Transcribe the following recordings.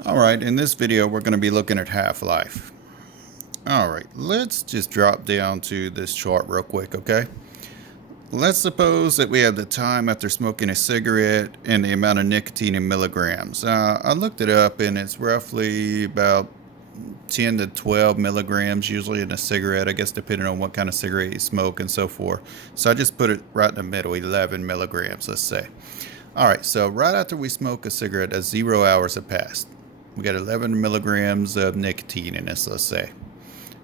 Alright, in this video we're going to be looking at half-life. Alright, let's just drop down to this chart real quick, okay? Let's suppose that we have the time after smoking a cigarette and the amount of nicotine in milligrams. I looked it up and it's roughly about 10 to 12 milligrams usually in a cigarette, I guess depending on what kind of cigarette you smoke and so forth. So I just put it right in the middle, 11 milligrams, let's say. Alright, so right after we smoke a cigarette, 0 hours have passed. We got 11 milligrams of nicotine in this, let's say.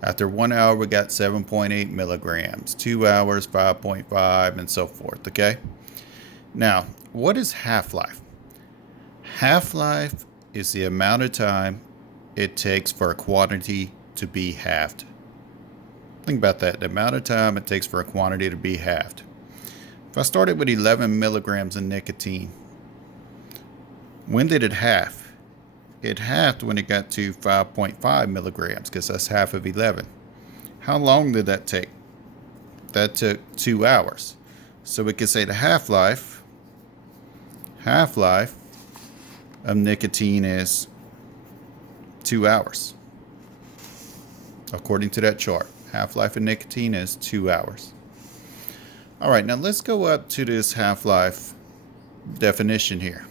After 1 hour, we got 7.8 milligrams, 2 hours, 5.5, and so forth, okay? Now, what is half-life? Half-life is the amount of time it takes for a quantity to be halved. Think about that, the amount of time it takes for a quantity to be halved. If I started with 11 milligrams of nicotine, when did it halve? It halved when it got to 5.5 milligrams because that's half of 11. How long did that take? That took 2 hours. So we could say the half-life of nicotine is 2 hours. According to that chart, half-life of nicotine is 2 hours. All right, now let's go up to this half-life definition here.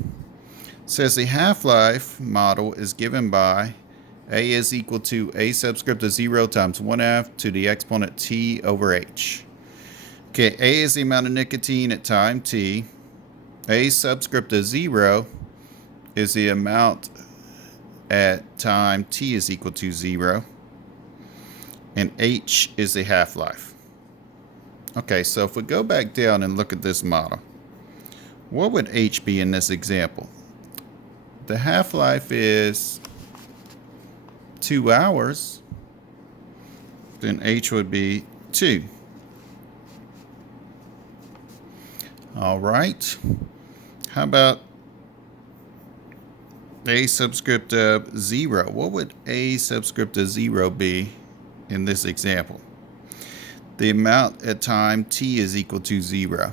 It says the half-life model is given by A is equal to A subscript of 0 times 1/2 to the exponent t over h. Okay, A is the amount of nicotine at time t. A subscript of 0 is the amount at time t is equal to 0. And h is the half-life. Okay, so if we go back down and look at this model, what would h be in this example? The half-life is 2 hours, then h would be 2. All right. How about A subscript of 0? What would A subscript of 0 be in this example? The amount at time t is equal to 0.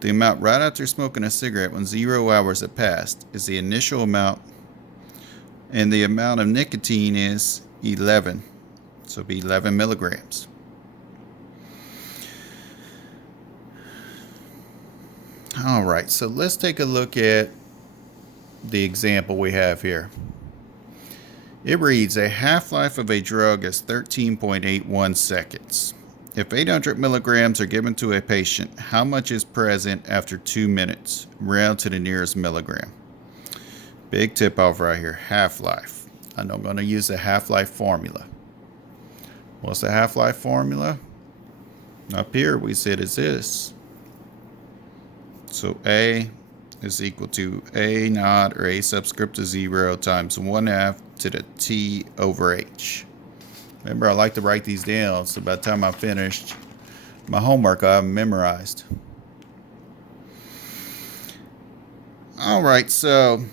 The amount right after smoking a cigarette when 0 hours have passed is the initial amount, and the amount of nicotine is 11. So it'll be 11 milligrams. All right, so let's take a look at the example we have here. It reads, a half-life of a drug is 13.81 seconds. If 800 milligrams are given to a patient, how much is present after 2 minutes? Round to the nearest milligram. Big tip off right here, half-life. And I'm going to use the half-life formula. What's the half-life formula? Up here we said it's this. So A is equal to A naught or A subscript of 0 times 1/2 to the t over h. Remember, I like to write these down, so by the time I finished my homework, I have memorized. All right, so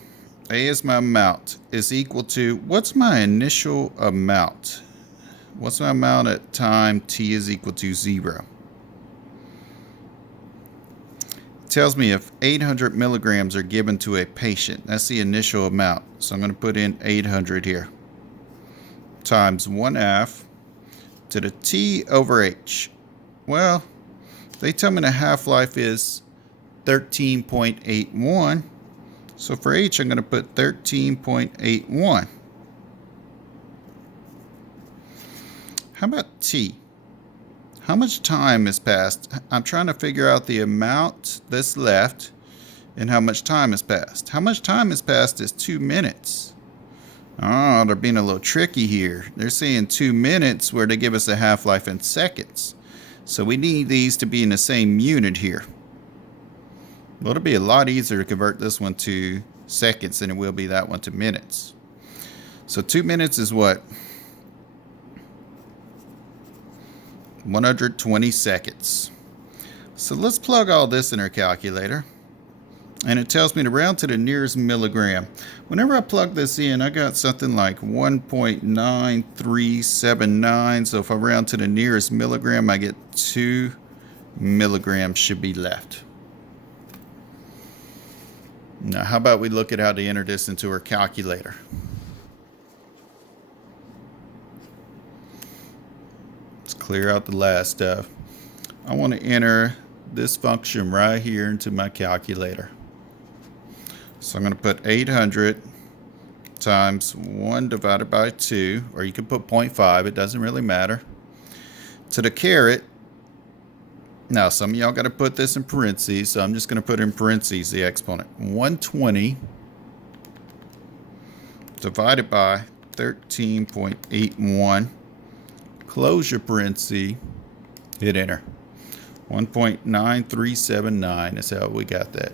A is my amount is equal to, what's my initial amount? What's my amount at time t is equal to 0? It tells me if 800 milligrams are given to a patient. That's the initial amount. So I'm going to put in 800 here. Times 1/2 to the t over h. Well, they tell me the half-life is 13.81. So for h, I'm going to put 13.81. How about t? How much time has passed? I'm trying to figure out the amount that's left and how much time has passed. How much time has passed is 2 minutes. Oh, they're being a little tricky here. They're saying 2 minutes where they give us a half-life in seconds. So we need these to be in the same unit here. Well, it'll be a lot easier to convert this one to seconds than it will be that one to minutes. So 2 minutes is what? 120 seconds. So let's plug all this in our calculator. And it tells me to round to the nearest milligram. Whenever I plug this in, I got something like 1.9379. So if I round to the nearest milligram, I get 2 milligrams should be left. Now, how about we look at how to enter this into our calculator? Let's clear out the last stuff. I want to enter this function right here into my calculator. So I'm going to put 800 times 1 divided by 2, or you can put 0.5, it doesn't really matter, to the caret. Now, some of y'all got to put this in parentheses, so I'm just going to put in parentheses the exponent. 120 divided by 13.81, close your parentheses, hit enter. 1.9379 is how we got that.